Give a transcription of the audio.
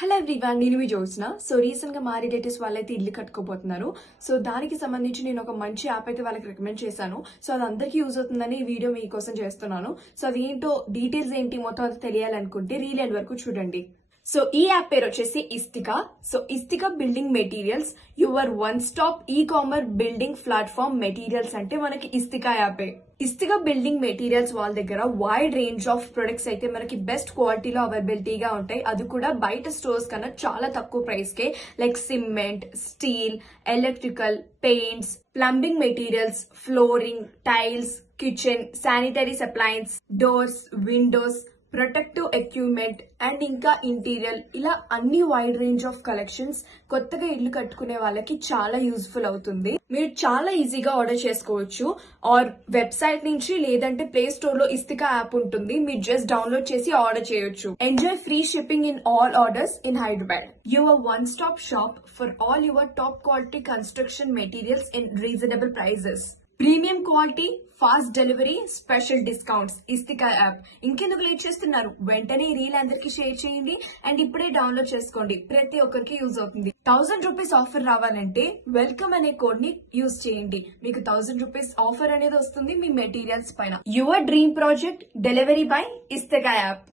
Hello everyone, నేను మీ Jyotsna. So recent గా married డేటిస్ వాళ్ళైతే ఇల్లు కట్టుకోబోతున్నారు. సో దానికి సంబంధించి నేను ఒక మంచి యాప్ అయితే వాళ్ళకి రికమెండ్ చేశాను. సో అది అందరికీ యూజ్ అవుతుందని ఈ వీడియో మీకోసం చేస్తున్నాను. సో అవి ఏంటో డీటెయిల్స్ ఏంటి మొత్తం అది తెలియాలనుకుంటే రీల్ ఎండ్ వరకు చూడండి. సో ఈ యాప్ పేరు వచ్చేసి ఇస్తికా. సో Istika building materials, your one stop ecommerce building platform materials అంటే మనకి ఇస్తికా యాపే. ఇస్తికా బిల్డింగ్ మెటీరియల్స్ వాళ్ళ దగ్గర వైడ్ రేంజ్ ఆఫ్ ప్రొడక్ట్స్ అయితే మనకి బెస్ట్ క్వాలిటీలో అవైలబిలిటీగా ఉంటాయి. అది కూడా బయట స్టోర్స్ కన్నా చాలా తక్కువ ప్రైస్ కే. Like cement, steel, electrical, paints, plumbing materials, flooring, tiles, kitchen, sanitaries appliances, doors, windows, protective equipment and ఇంకా ఇంటీరియర్, ఇలా అన్ని వైడ్ రేంజ్ ఆఫ్ కలెక్షన్స్ కొత్తగా ఇల్లు కట్టుకునే వాళ్ళకి చాలా యూజ్ఫుల్ అవుతుంది. మీరు చాలా ఈజీగా ఆర్డర్ చేసుకోవచ్చు. ఆర్ వెబ్సైట్ నుంచి లేదంటే ప్లే స్టోర్ లో ఇస్తికా యాప్ ఉంటుంది, మీరు జస్ట్ డౌన్లోడ్ చేసి ఆర్డర్ చేయొచ్చు. Enjoy free shipping in all orders in Hyderabad. Your one stop shop for all your top quality construction materials in reasonable prices. Premium quality, fast delivery, special discounts. Istika app. ఇంకెందుకు late చేస్తున్నారు? వెంటనే ఈ reel అందరికి share చేయండి and ఇప్పుడే download చేసుకోండి. ప్రతి ఒక్కరికి యూజ్ అవుతుంది. 1000 రూపీస్ ఆఫర్ రావాలంటే వెల్కమ్ అనే కోడ్ ని యూజ్ చేయండి. మీకు 1000 రూపీస్ ఆఫర్ అనేది వస్తుంది మీ మెటీరియల్స్ పైన. Your dream project delivery by Istika app.